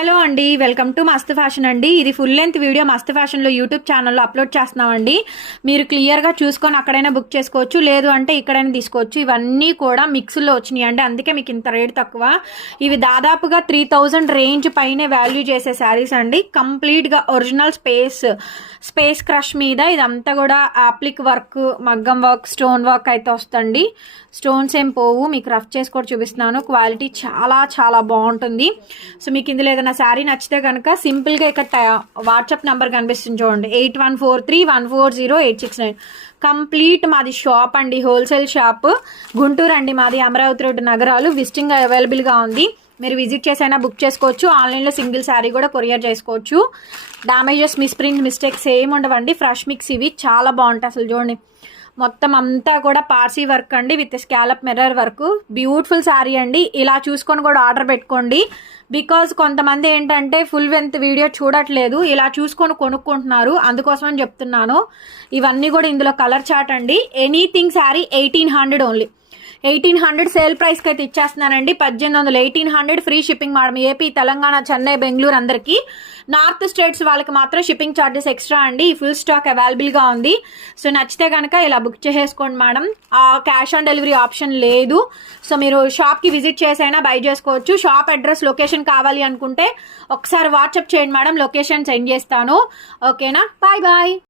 Hello అండి, welcome to మస్త్ fashion అండి. ఇది ఫుల్ లెంత్ వీడియో మస్త్ ఫ్యాషన్లో యూట్యూబ్ ఛానల్లో అప్లోడ్ చేస్తున్నామండి. మీరు క్లియర్గా చూసుకొని అక్కడైనా బుక్ చేసుకోవచ్చు, లేదు అంటే ఇక్కడైనా తీసుకోవచ్చు. ఇవన్నీ కూడా మిక్స్లో వచ్చినాయి అండి, అందుకే మీకు ఇంత రేట్ తక్కువ. ఇవి దాదాపుగా 3000 రేంజ్ పైనే వాల్యూ చేసే శారీస్ అండి. కంప్లీట్గా ఒరిజినల్ స్పేస్ క్రష్ మీద ఇదంతా కూడా ఆప్లిక్ వర్క్, మగ్గం వర్క్, స్టోన్ వర్క్ అయితే వస్తుంది. స్టోన్స్ ఏం పోవు. మీకు రఫ్ చేసి కూడా చూపిస్తున్నాను. క్వాలిటీ చాలా చాలా బాగుంటుంది. సో మీకు ఇందులో ఏదైనా శారీ నచ్చితే కనుక సింపుల్గా ఇక్కడ వాట్సాప్ నెంబర్ కనిపిస్తుంది చూడండి, 8143140869. కంప్లీట్ మాది షాప్ అండి, హోల్సేల్ షాప్. గుంటూరు అండి మాది, అమరావతి రోడ్డు నగరాలు. విజిటింగ్ అవైలబుల్గా ఉంది. మీరు విజిట్ చేసైనా బుక్ చేసుకోవచ్చు. ఆన్లైన్లో సింగిల్ శారీ కూడా కొరియర్ చేసుకోవచ్చు. డ్యామేజెస్, మిస్ప్రింట్, మిస్టేక్స్ ఏమి ఉండవండి. ఫ్రెష్ మిక్స్ ఇవి చాలా బాగుంటాయి. అసలు చూడండి, మొత్తం అంతా కూడా పార్సీ వర్క్ అండి with scallop mirror work. Beautiful sari అండి. ఇలా చూసుకొని కూడా ఆర్డర్ పెట్టుకోండి. బికాజ్ కొంతమంది ఏంటంటే ఫుల్ లెంత్ వీడియో చూడట్లేదు, ఇలా చూసుకొని కొనుక్కుంటున్నారు, అందుకోసమని చెప్తున్నాను. ఇవన్నీ కూడా ఇందులో కలర్ చార్ట్ అండి. Anything sari 1800 only. 1800 సేల్ ప్రైస్కి అయితే ఇచ్చేస్తున్నానండి. 1800, 1800 free shipping madam. AP, Telangana, Chennai, Bengaluru అందరికీ. నార్త్ స్టేట్స్ వాళ్ళకి మాత్రం షిప్పింగ్ ఛార్జెస్ ఎక్స్ట్రా అండి. ఈ ఫుల్ స్టాక్ అవైలబుల్గా ఉంది. సో నచ్చితే కనుక ఇలా బుక్ చేసేసుకోండి madam. Cash on delivery option లేదు. సో మీరు షాప్కి విజిట్ చేసైనా బై చేసుకోవచ్చు. షాప్ అడ్రస్, లొకేషన్ కావాలి అనుకుంటే ఒకసారి వాట్సాప్ చేయండి మేడం, లొకేషన్ సెండ్ చేస్తాను. ఓకేనా? Bye bye.